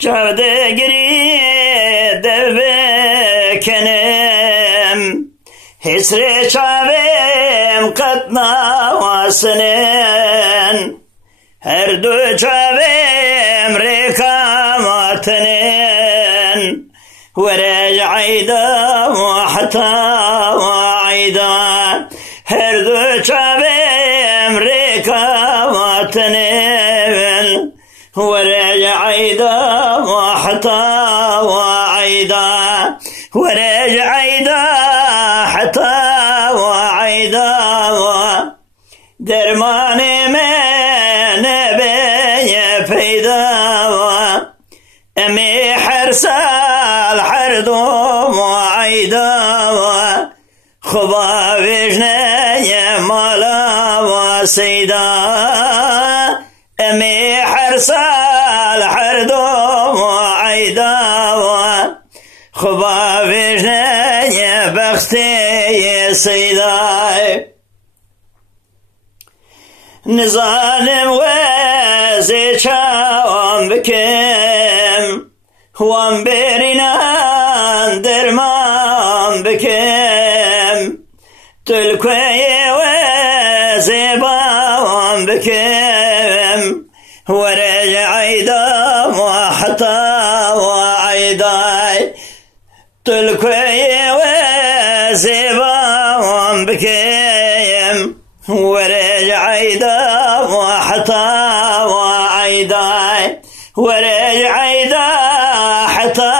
چاودگری دبکنم حسر چاویم قد نواسنن هر دو چاویم رکاماتنن ورجعی دا وحتا وعیدا هر دو چاویم رکاماتنن ورجعی دا وحتا وعیدا ورجعی دا حتا وعیدا درمان من بی پیدا امی حرسال حردوم وعیدا خبا وجنه مالا وسیدا امی حرسال حردوم وعیدا خبا وجنه بختی سیدای نزانم وزی چاوام بکم وام برینان درمان بکم تلکوی وزی باوام بکم ورجعی دام وحتا وعیدای تلکوی وزی باوام بکم ورجعی دا وحتا وعیدای ورجعی دا حتا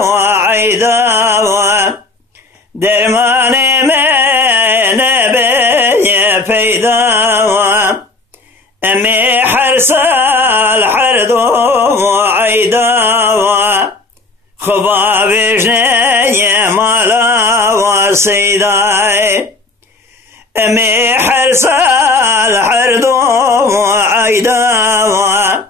وعیدا درمان من بی پیدا امی حرسال حردوم وعیدا خبا وجنه مالا وسیدای امی حرسال حردوم وعیدا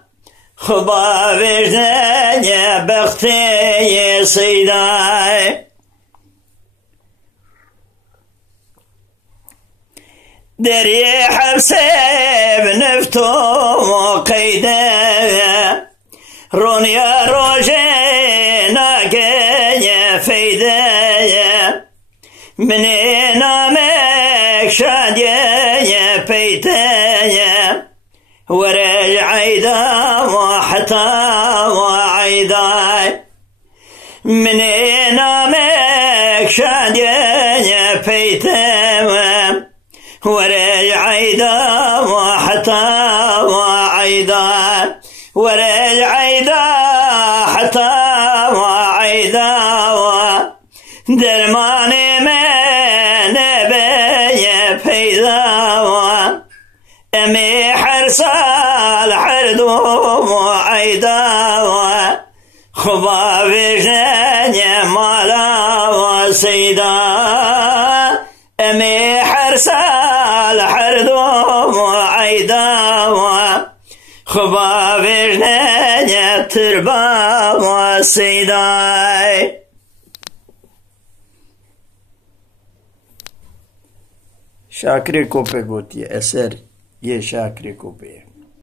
خبا وجنه بختی سیدای دری حبس بنفتو وقیده رونیا روژه ناگه فیده منی نامک شادیه پیته ورجعی دا وحتا وعیدای منی نامک شادیه پیته ورجعی دا وحتا وعیدای ورجعی دا حتا وعیدا درمان من بی پیدا امی حرسال حردوم وعیدا خبا وجنه مالا وسیدا امی حرسال حردوم وعیدا خبا وجنه تربا وسیدای شاکر کوپه گوتی اثر یہ شاکر کوپه